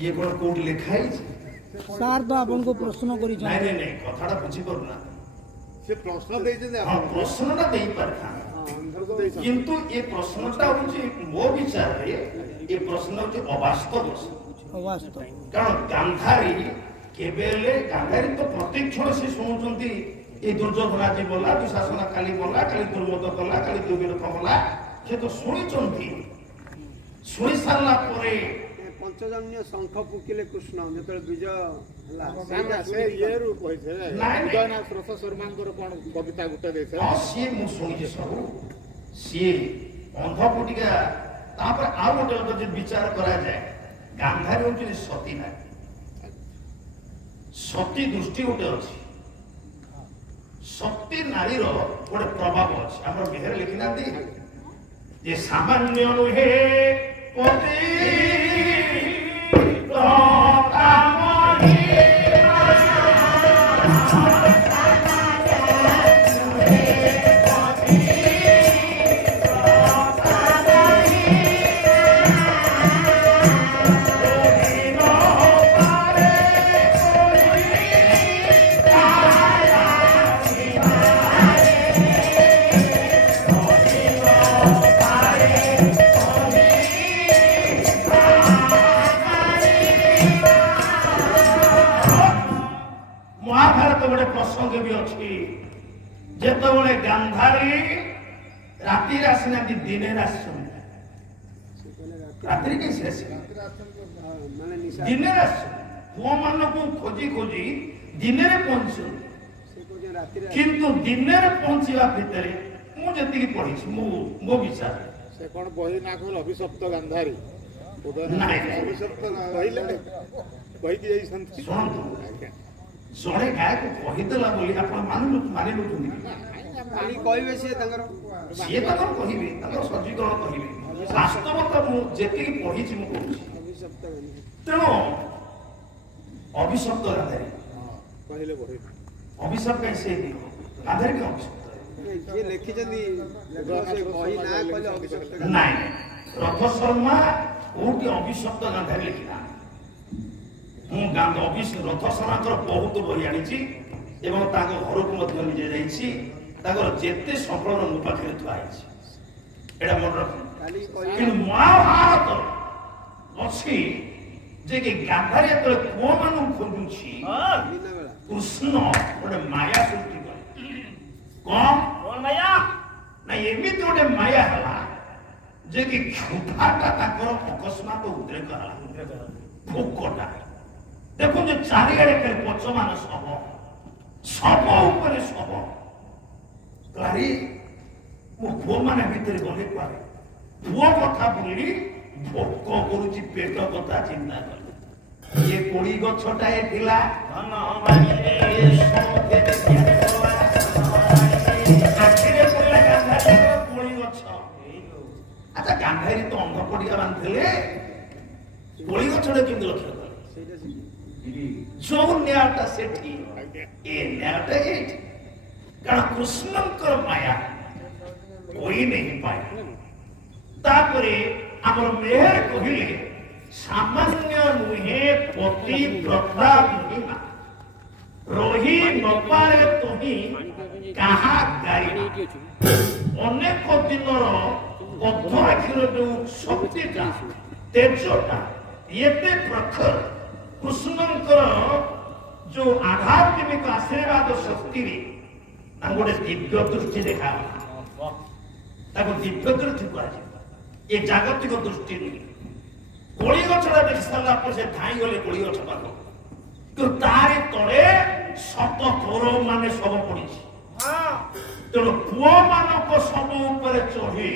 ये कौन कोड लिखा है सार तो आपन को प्रश्न करी नहीं नहीं नहीं कथाटा बुझी पड़ना से प्रश्न देइछन हां प्रश्नटा देई परथा किंतु ये प्रश्नटा होची मो विचार रे ये प्रश्न होची अवास्तव अवास्तव कारण गांधारी केबेले गांधारी तो प्रतिक्षण से सुनुचंती ए दुर्योधन आज बोला दुशासन काली बोला काली दुर्मोद कला काली दुर्वीर कमला से तो सुनिचंती सुनि सारला परे पंचजन्य शंख फुकिले कृष्ण जेतले विजय हला से ये रु कहिसे उदयनाथ रथ शर्मांकर कोन कविता गुटे देथे हां सी मु सुनि सब सी अंध पुटिका तापर आ गोटे जो विचार करा जाए गांधारी होची सती ना सती दृष्टि गोटे अछि सती नारी रो गोटे प्रभाव अछि हमर बिहेर लिखिना दी जे सामान्य नुहे पति जेतबले गांधारी राति आसना दिन रात्रि कैसे दिन पुओ मान को खोजी खोजी दिन पहुंच किंतु दिन पहुंचवा भितर मुझे पढ़ी मो विचार से कोन बही ना कहल अभिशप्त गांधारी अभिशप्त कहले कहि कि संत सुन जड़े गाय को कहीदेला बोली आपण मानि लुथुनी पानी कहबे से तंगर से तंगर कहिबे तंगर सजीकरण कहिबे वास्तवता मु जेति पढी छि मु कहूछि तेनो अभिशप्त गांधारी कहले बही अभिशप्त कैसे दियो गांधारी के अभिशप्त ये लिखि जंदी से कहि ना कहले अभिशप्त नहीं रथ शर्मा कोटी अभिशप्त गांधारी लिखिना मु गांध ऑफिस रथ शर्माकर बहुत बही आनी एवं ताको घर को मध्य निजे जाइछि ताकर जेते सफल मो पाखरे थुआइछि एडा मन रख कि महाभारत अछि जे कि गांधारी तो को मानु खोजुछि कृष्ण ओडे माया सृष्टि करे कोन माया ना एमिति ओडे माया हला जे कि क्षुधाटा ताकर अकस्मात उद्रेक हला भोकटा देखो जो चारिआडे के पछ मान सब ऊपर सब गाड़ी मो पुओ माने भीतर गले पारे पुओ कथा बोली भोक करूची पेट कथा चिंता कर ये कोड़ी गछटा एथिला धन माने सोते देखिया आखिरे पडला गांधारी कोड़ी गछ अच्छा गांधारी तो अंग पडिया बांधले कोड़ी गछडे किंद लक्ष्य जो न्यायटा सेठी ए न्यायटा एठी कारण कृष्णंकर माया कोई नहीं पाए तापरे हमर मेहर कहिले सामान्य नुहे पति प्रथा महिमा रोही नपारे तुही कहा गारी अनेक दिनर बद्ध आखिर जो शक्तिटा तेजटा एते प्रखर कृष्णंकर जो आध्यात्मिक आशीर्वाद शक्ति गोटे दिव्य दृष्टि देखा दिव्य दृष्टि कह ये जागतिक दृष्टि नुहे कोड़ी गछड़ा देखी सारा पर से धाई गले कोड़ी गछ पाख कि तारी तले शत कौरव माने सब पड़ी तेणु पुओ मानक सब ऊपर चढ़ी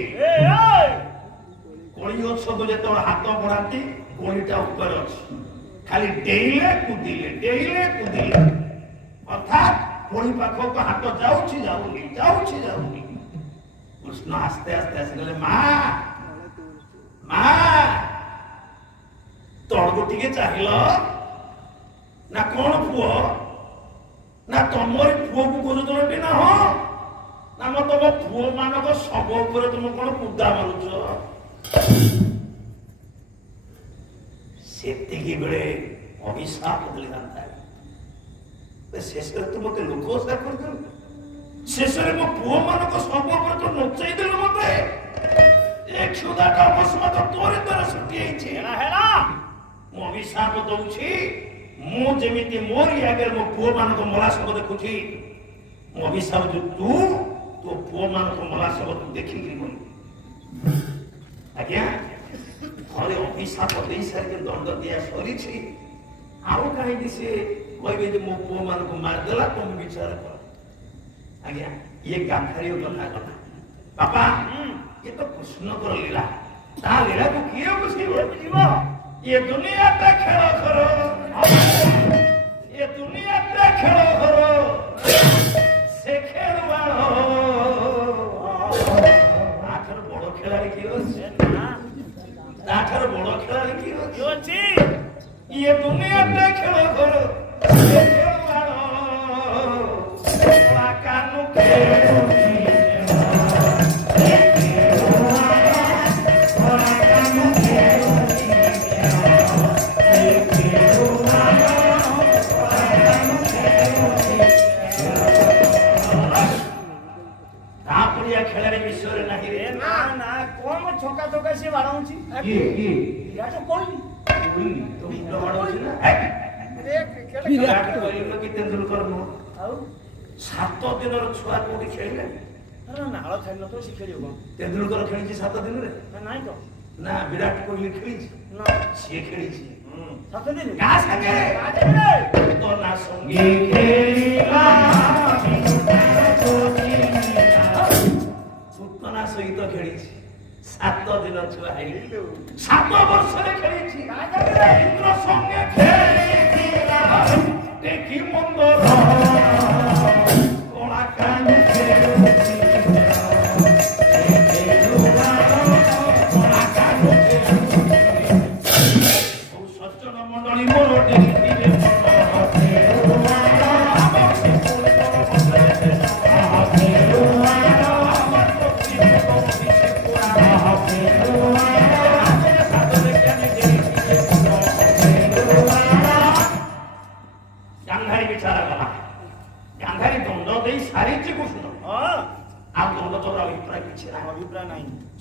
कोड़ी गछ को जो हाथ बढ़ाती कोड़ीटा ऊपर अच्छी खाली डेइले कुदिले अर्थात कोड़ी पाखो को हाथ जाउछि कृष्ण आस्ते आस्ते आसले माँ तड़को टिके चाहिल ना कौन पुओ ना तुमरी पुओ को खोजुछ ना हो ना मत तुम पुओ मानक सब तुम कौन मुद्दा मारुछ ସେତିକି ବେଳେ ଅଭିଶାପ ଦେଲେ ଜାଣିଥାଏ ଶେଷରେ ତୁ ମତେ ଲୋକ ହସା କରିଦେଲୁ ଶେଷରେ ମୋ ପୁଅ ମାନଙ୍କ ସବୁ ଉପରେ ତୁ ନଚାଇ ଦେଲୁ ମତେ ଏ କ୍ଷୁଧାଟା ଅକସ୍ମାତ ତୋରି ଦ୍ୱାରା ସୃଷ୍ଟି ହେଇଛି ମୁଁ ଅଭିଶାପ ଦଉଛି ମୁଁ ଯେମିତି ମୋରି ଆଗରେ ମୋ ପୁଅ ମାନଙ୍କ ମଲା ଶବ ଦେଖୁଛି ମୁଁ ଅଭିଶାପ ତୁ ତୋ ପୁଅ ମାନଙ୍କ ମଲା ଶବ ତୁ ଦେଖିକି କହିବୁ ଆଜ୍ଞା ଥରେ ଅଭିଶାପ ଦେଇ ସାରିକି ଦଣ୍ଡ ଦିଆ ସରିଛି ଆଉ କାହିଁକି ସେ କହିବେ ଯେ ମୋ ପୁଅ ମାନଙ୍କୁ ମାରିଦେଲା ତମେ ବିଚାର କର ଆଜ୍ଞା ଇଏ ଗାନ୍ଧାରୀ କଥା କଥା ବାପା ये तो कृष्णकर लीला ता लीला को किए बुझिबो ये दुनिया पे खेल करो ये दुनिया पे खेल करो से खेलवानो आखर बड़ खिलाड़ी की होছে ना आखर बड़ खिलाड़ी की होছে ये दुनिया पे खेल करो से खेलवानो कानू के खेलाड़ी विश्व रे नहीं रे ना ना कोन छक्का छक्का से बाड़ौची की विराट कोहली तो बाड़ौची ना अरे क्रिकेट विराट कोहली की तेंदुलकर नो आउ 7 दिन रो छुआ कोडी खेलले अरे नाळ थाइलो तो सी खेलियो तेंदुलकर खेली 7 दिन रे नाही तो ना विराट कोहली खेली ना से खेली 7 दिन का संगे तो ना संगे खेलीला सुतना सहित खेली 7 दिन छुआ है 7 वर्ष रे खेली इंद्र संगे खेली देखी मंदर कोला कान सज्जन मंडली मोर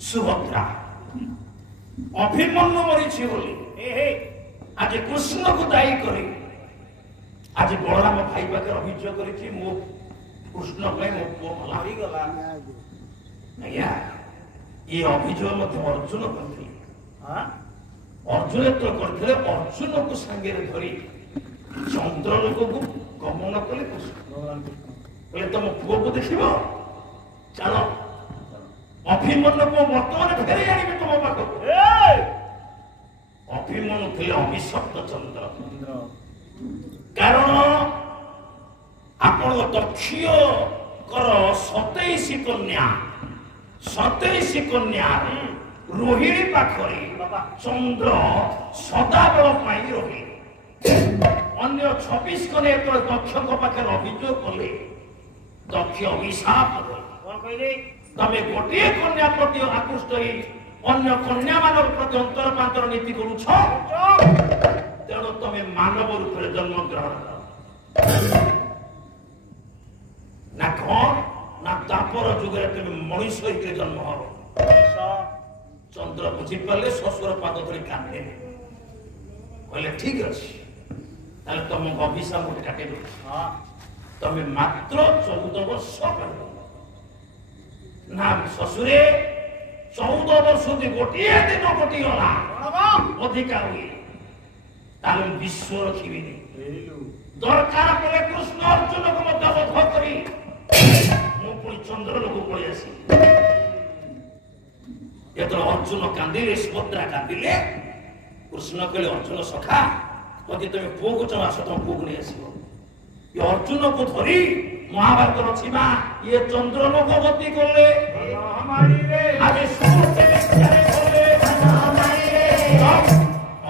सुभद्रा अभिमन्यु मरीछि बोली आज कृष्ण को दायी करे आज बलराम भाई पाखे अभियोग करिछि मो कृष्ण पे मो पुओ मरी गला आज्ञा ये अभियोग मते अर्जुन करथि हां अर्जुन तो करथले अर्जुन को संगे धरी चंद्रलोक को गमन कले कृष्ण बोले तुम पुओ को देखिबो चलो अभिमन्यु को वर्तमान फेरी आनिबे तुम पाखो अभिमन्यु थे अभिशप्त चंद्र कारण आपण दक्षिय कर 27 कन्या रोहिणी पाखरे चंद्र सदाबल पाई रही अन्य 26 कन्या तो दक्ष पाखे अभियोग कले दक्ष अभिशाप कौन कहले तमे गोटे कन्या प्रति आकृष्ट होई अन्य कन्या मानव प्रति अंतरपांतर नीति करूछ तेणु तमे मानव रूप में जन्म ग्रहण कर ना कौन ना तापर जुगे तुम मनुष्य होकर जन्म हो चंद्र बुझी पाले ससुर पाद धरी कांदे कहले ठीक अच्छे ताले तुम अभिशाप गोटे काटे दो तमे मात्र 14 वर्ष कर ना ससुरे 14 वर्ष गोटे दिन कटि गला अधिका हुए ताले विश्व रखी दरकार पड़े कृष्ण अर्जुन को मत बध करी मु पुणी चंद्र लोक पड़े आसी ये अर्जुन कांदिले सुभद्रा कांदिले कृष्ण कहले अर्जुन सखा यदि तुम पुओ को चाह आस तुम पुओ को नहीं आसो ये अर्जुन को धरी महाभारत रचिमा ये चंद्रलोक गति करले आज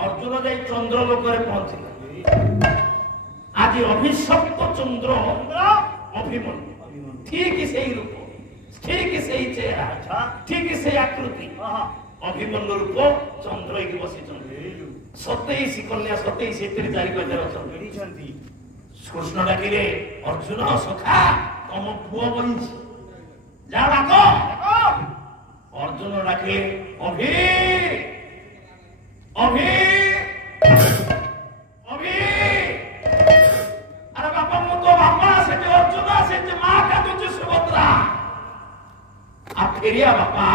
अर्जुन जाई चंद्रलोक रे पहुंचले आज अभिशप्त चंद्र अभिमन्यु ठीक से रूप ठीक से चेहरा ठीक से आकृति अभिमन्यु रूप चंद्र एक बसी चंद्र 27 କନ୍ୟା 27 ଏଥିରେ 4,000 ଅଛନ୍ତି। କୃଷ୍ଣ ଡାକିଲେ ଅର୍ଜୁନ ସଖା ତମ ପୁଅ ବହିଛି ଯା ଡାକ। ଅର୍ଜୁନ ଡାକିଲେ ଅଭି ଅଭି ଅଭି। ଆରେ ବାପା ମୁଁ ତ ବାପା ସେଠି ଅର୍ଜୁନ ସେଠି ମା କାଟୁଛି ସୁଭଦ୍ରା। आ फेरिया बापा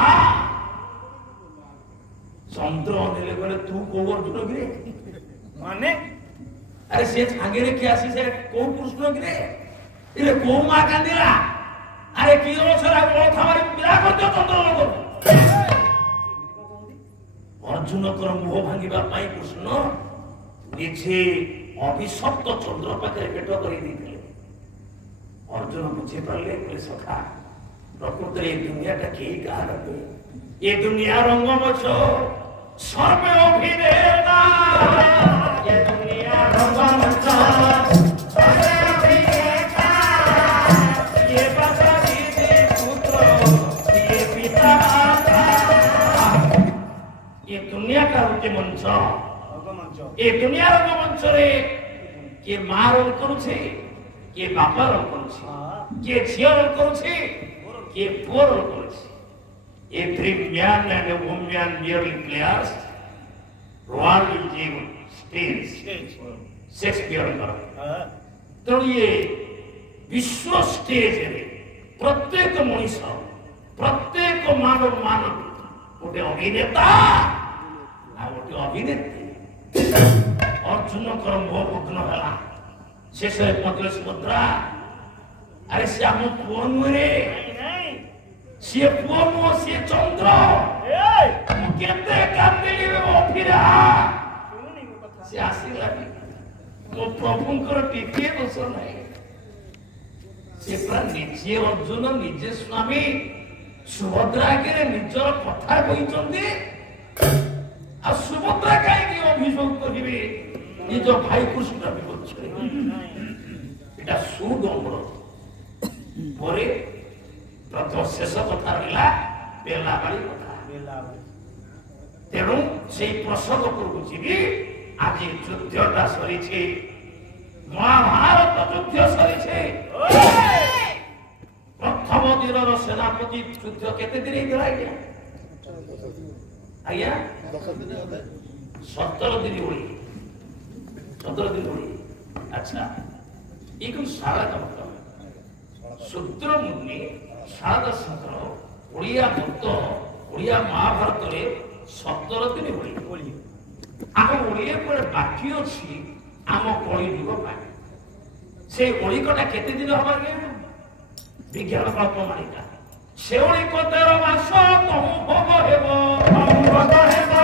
चंद्र अनिले बोले तू को अर्जुन गिरे माने अरे से आगे रे क्या से को कृष्ण गिरे इले को मा कांदिरा अरे की ओछरा बोल थामारी बिरा कर दे चंद्र लोग अर्जुन कर मुह भांगिबा पाई कृष्ण निजे अभिशप्त चंद्र पाखे पेट करी दिले। अर्जुन बुझे पाले बोले सखा प्रकृत ये दुनिया का के गाल ये दुनिया रंगमंच सर्वे अभिनेता ये दुनिया रंगमंच सर्वे अभिनेता ये बाबा दीदी पुत्र ये पिता माता ये दुनिया का होते मंच ये दुनिया रंगमंच रे के मां रोल करूछे के बापा रोल करूछे के झियो रोल करूछे ये poor girls, every man and a woman merely players, role will give stage, Shakespeare का। तो ये विश्व स्टेज रे प्रत्येक मनुष्य, प्रत्येक मानव गोटे अभिनेता, गोटे अभिनेत्री। अर्जुन कर मोह भग्न हला, शेष पत्र सुभद्रा, अरे से आम पुओ नुहे सी पुओ नुह सी चंद्र केते कांदिली अफिरा से आसिला मो प्रभुंकर टिके दोष नाही से प्रा निजे अर्जुन निजे स्वामी सुभद्रा के निजर कथा कहिचंदी आ सुभद्रा काई की अभियोग करिवे निज भाई कृष्ण विपक्षरे एटा सुदम्बर परे प्रथम शेष कथा रहा बेलाबाड़ी कथा तेणु से प्रसंग को जीवी आज युद्धटा सरी महाभारत युद्ध सरी प्रथम दिन सेनापति युद्ध केते दिन आज्ञा आज्ञा 17 दिन होली 17 दिन होली। अच्छा ये कोई सारा का मतलब सूत्र मुनि सारा सूत्र ओडिया भक्त ओडिया महाभारत रे 17 दिन होली आम ओडिया पर बाकी अछि आम कଳି युग पाए से ओली कोटा केते दिन हबा के विज्ञान प्रमाणिका से ओली को 13 मास तमु भोग हेबो भोग हेबो